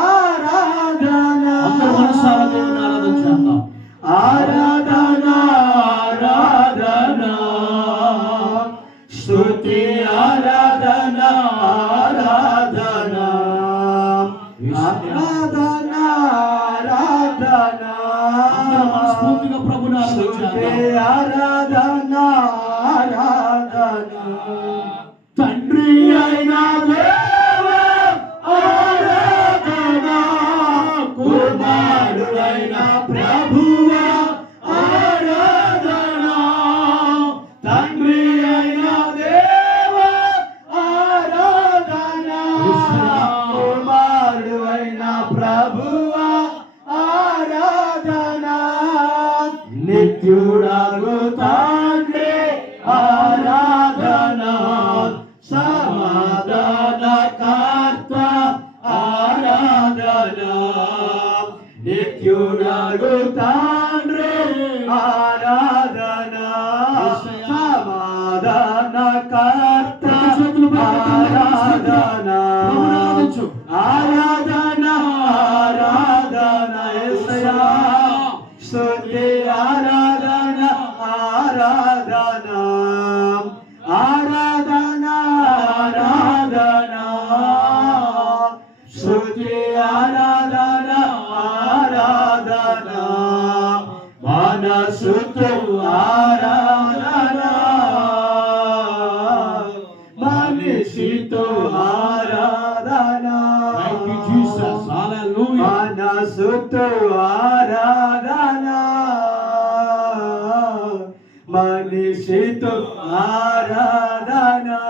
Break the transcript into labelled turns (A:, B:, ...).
A: ఆరాధన.
B: దేవుని ఆరాధన చేద్దాం
A: ఆరాధన ఆరాధన. స్తుతి ఆరాధన ఆరాధన. ఆరాధన ఆరాధన.
B: మనస్ఫూర్తిగా ప్రభుని ఆరాధన
A: ఆరాధన ఆరాధన నిత్యుడగు తండ్రి ఆరాధన సమాధాన కర్త ఆరాధన నిత్యుడగు తండ్రి ఆరాధన సమాధాన కర్త ఆరాధన ఆరాధన ఆరాధన యేసయ్యా Thank you, Jesus. Hallelujah. মানে সে তো আরাধনা